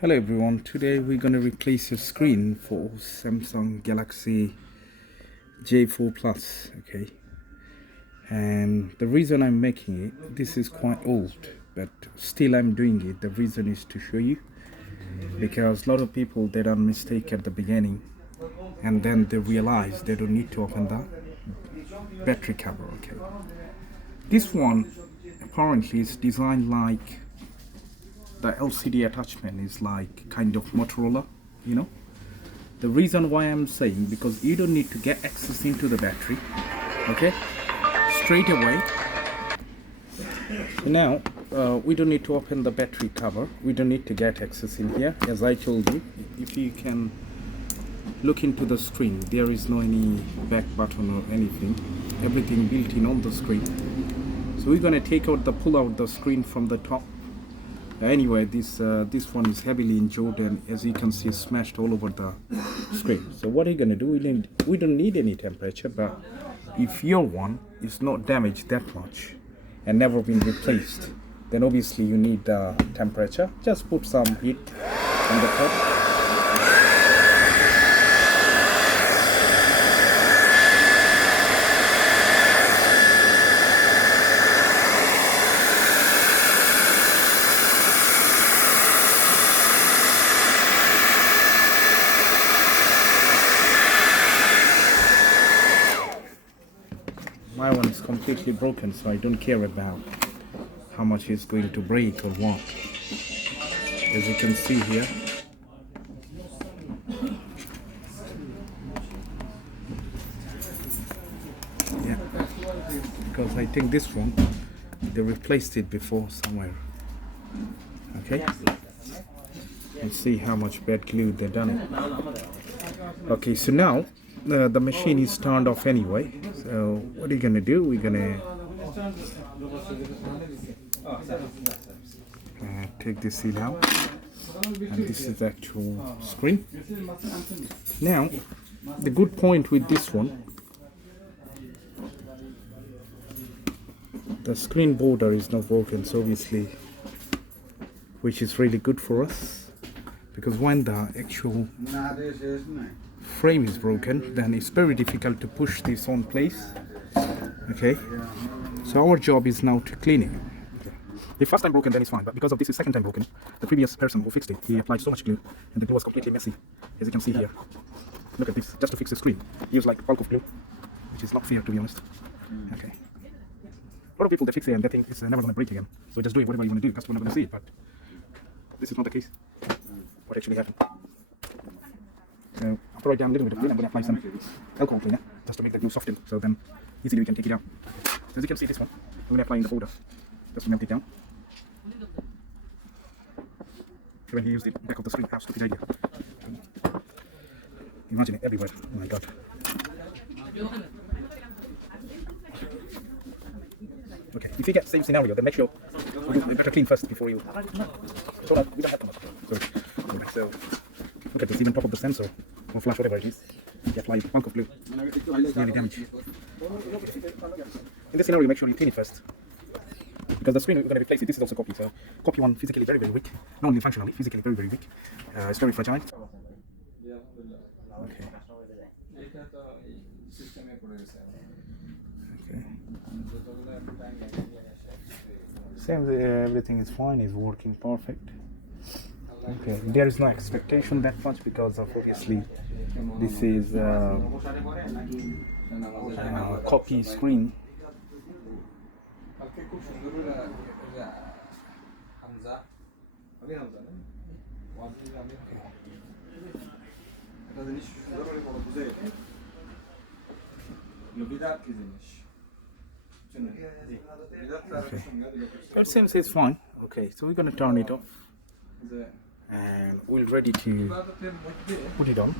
Hello everyone, today we're going to replace your screen for Samsung Galaxy J4 Plus, okay? And the reason I'm making it, this is quite old, but still I'm doing it. The reason is to show you, because a lot of people, they done mistake at the beginning and then they realize they don't need to open the battery cover, okay? This one apparently is designed like the LCD attachment is like kind of Motorola, you know. The reason why I'm saying, because you don't need to get access into the battery, okay, straight away. Now we don't need to open the battery cover, we don't need to get access in here. As I told you, if you can look into the screen, there is no any back button or anything, everything built in on the screen. So we're going to take out pull out the screen from the top. Anyway, this one is heavily injured, and as you can see, smashed all over the screen. So what are you going to do? We don't need any temperature, but if your one is not damaged that much and never been replaced, then obviously you need the temperature. Just put some heat on the top. My one is completely broken, so I don't care about how much it's going to break or what. As you can see here, yeah, because I think this one they replaced it before somewhere. Okay, let's see how much bad glue they've done. Okay, so now the machine is turned off anyway. So what are you gonna do? We're gonna take this seal out, and this is the actual screen. Now, the good point with this one, the screen border is not broken, so obviously, which is really good for us, because when the actual frame is broken, then it's very difficult to push this on place. Okay, so our job is now to clean it. Okay. The first time broken, then it's fine, but because of this is second time broken, the previous person who fixed it, he applied so much glue, and the glue was completely messy, as you can see here. Look at this, just to fix the screen, use like bulk of glue, which is not fair, to be honest. Okay, a lot of people, they fix it and they think it's never going to break again, so just do whatever you want to do, customer not going to see it, but this is not the case. What actually happened? After I done a little bit of glue, I'm going to apply some alcohol cleaner just to make the glue soften, so then easily we can take it out. As you can see, this one, I'm going to apply in the border just to melt it down. So when he used the back of the screen, how stupid idea. Imagine it everywhere. Oh my god. Okay, if you get the same scenario, then make sure you better clean first before you. So that we don't have too much. So look at this, even top of the sensor or flash, whatever it is, you apply a bulk of glue. It's nearly damaged. In this scenario, make sure you clean it first, because the screen we're going to replace it. This is also copy, so copy one physically very weak, not only functionally, physically very weak. It's very fragile. Okay. Okay. Seems everything is fine, is working perfect. Okay, there is no expectation that much, because of obviously this is copy screen. Okay. It seems it's fine. Okay, so we're going to turn it off, and we're ready to put it on.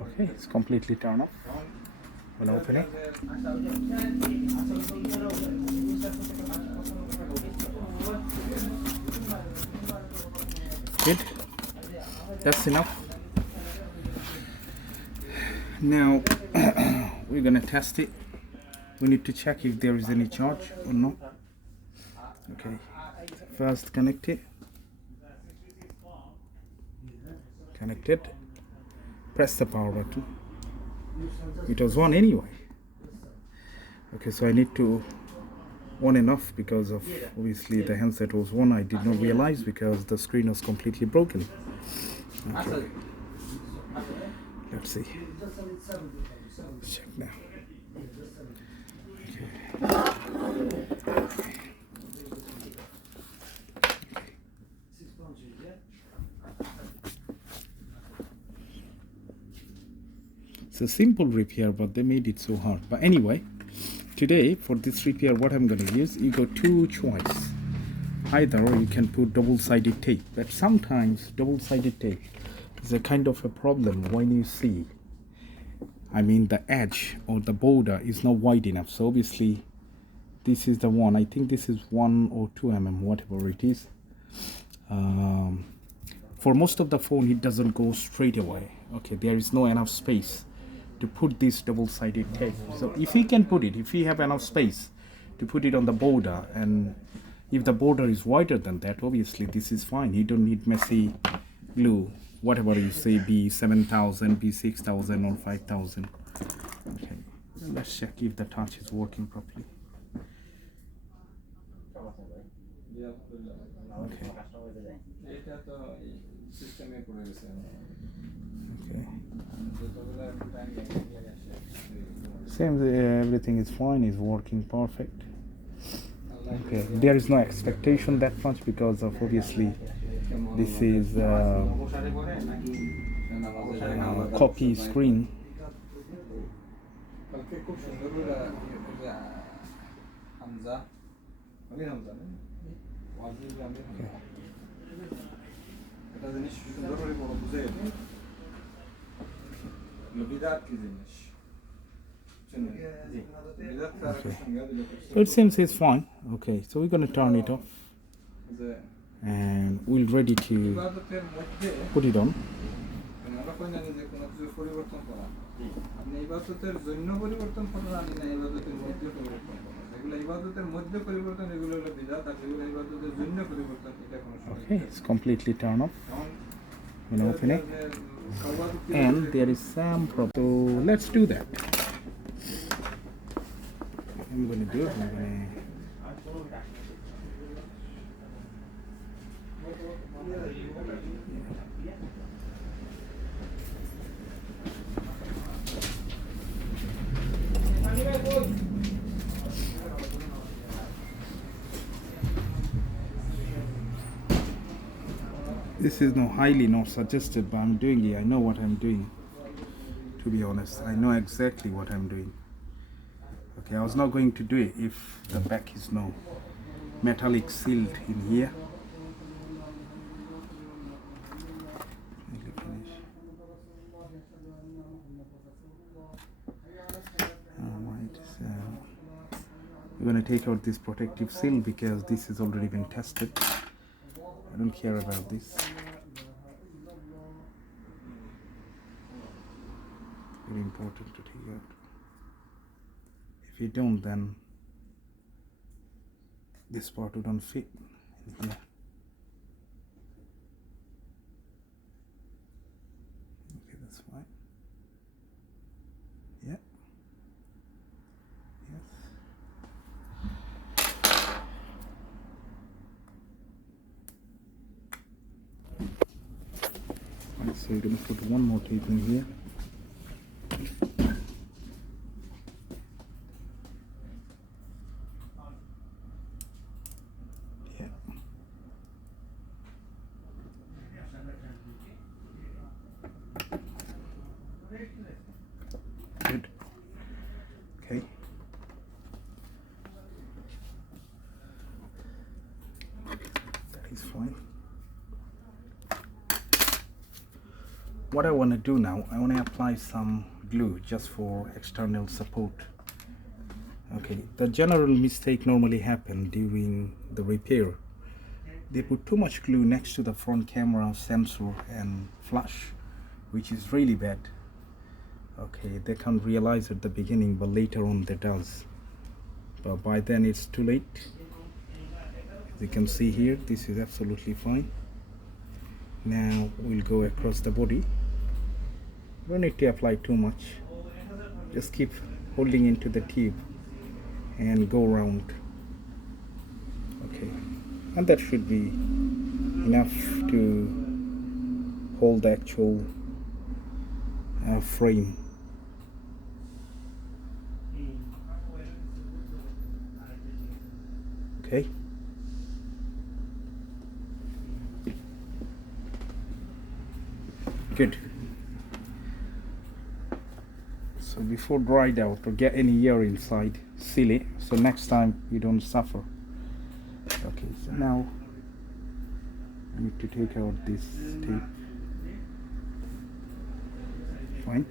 Okay, it's completely turned off. We'll open it. Good. That's enough. Now we're gonna test it. We need to check if there is any charge or not. Okay, first connect it. Connected. Press the power button. It was on anyway. Okay, so I need to on and off because of obviously the handset was on. I did not realize because the screen was completely broken. Okay. Let's see. Check now. It's a simple repair, but they made it so hard. But anyway, today for this repair, what I'm going to use, you got two choice. Either you can put double-sided tape, but sometimes double-sided tape is a kind of a problem when you see, I mean, the edge or the border is not wide enough. So obviously, this is the one. I think this is 1 or 2 mm, whatever it is. For most of the phone, it doesn't go straight away. Okay, there is no enough space to put this double-sided tape. So if we can put it, if we have enough space to put it on the border, and if the border is wider than that, obviously this is fine. You don't need messy glue, whatever you say, B7000, B6000 or 5000. Okay, let's check if the touch is working properly. Okay. Okay. Seems everything is fine, is working perfect. Okay, there is no expectation that much because of obviously this is copy screen. Okay. So it seems it's fine. Okay, so we're going to turn it off and we're ready to put it on. Okay, it's completely turned off. I'm going to open it and there is some problem. So let's do that. I'm going to do it. This is highly not suggested, but I'm doing it. I know what I'm doing. To be honest, I know exactly what I'm doing. Okay, I was not going to do it if the back is no metallic sealed in here. Alright, so we're going to take out this protective seal because this has already been tested. I don't care about this. Very important to take out. If you don't, then this part wouldn't fit in here. Okay, that's fine. Yeah. Yes. So you're going to put one more tape in here. Good. Okay. That is fine. What I want to do now, I want to apply some glue just for external support. Okay, the general mistake normally happens during the repair. They put too much glue next to the front camera, sensor and flash, which is really bad. Okay, they can't realize at the beginning, but later on they does. But by then it's too late. As you can see here, this is absolutely fine. Now we'll go across the body. Don't need to apply too much. Just keep holding into the tube and go round. Okay, and that should be enough to hold the actual frame. Okay. Good. So before dried out or get any air inside, seal it so next time you don't suffer. Okay, so now I need to take out this tape. Fine.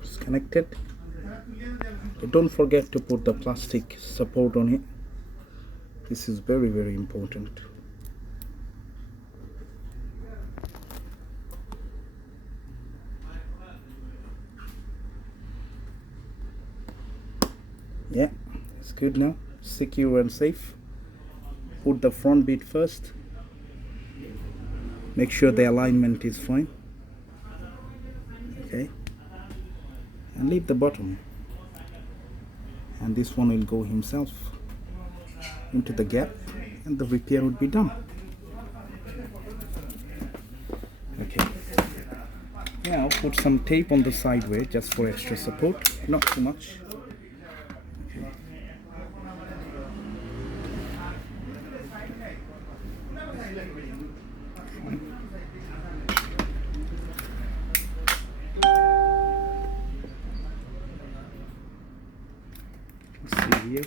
It's connected. Don't forget to put the plastic support on it. This is very, very important. Yeah, it's good now. Secure and safe. Put the front bit first. Make sure the alignment is fine. Okay. And leave the bottom. And this one will go himself into the gap and the repair would be done. Okay. Now put some tape on the sideway just for extra support, not too much. Okay. Let's see here.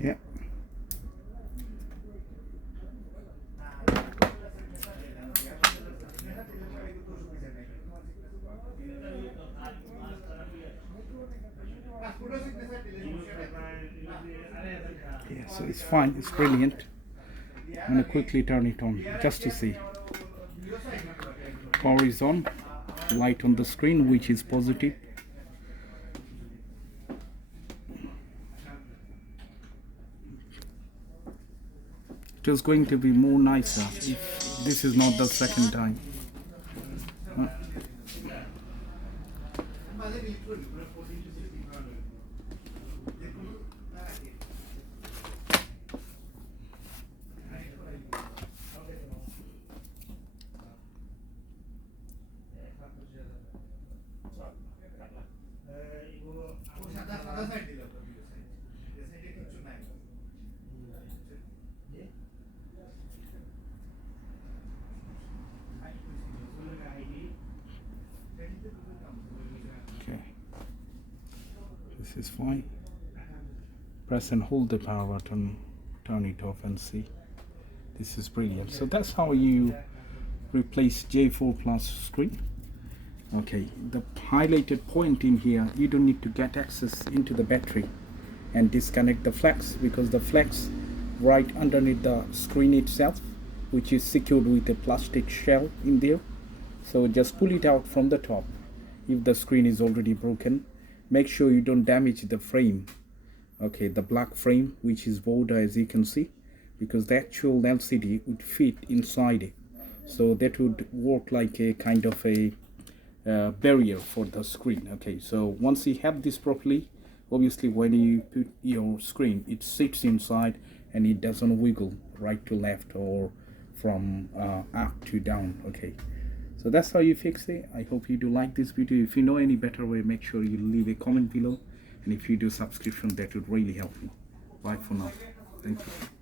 Yeah. Yeah, so it's fine, it's brilliant. I'm going to quickly turn it on just to see. Power is on, light on the screen which is positive. It is going to be more nicer if this is not the second time. Okay, this is fine. Press and hold the power button, turn it off and see. This is brilliant. So that's how you replace J4 Plus screen. Okay, the highlighted point in here, you don't need to get access into the battery and disconnect the flex, because the flex right underneath the screen itself, which is secured with a plastic shell in there. So just pull it out from the top. If the screen is already broken, make sure you don't damage the frame. Okay, the black frame which is border, as you can see, because the actual LCD would fit inside it, so that would work like a kind of a barrier for the screen. Okay, so once you have this properly, obviously when you put your screen, it sits inside and it doesn't wiggle right to left or from up to down. Okay, so that's how you fix it. I hope you do like this video. If you know any better way, make sure you leave a comment below, and if you do subscription, that would really help me. Bye for now. Thank you.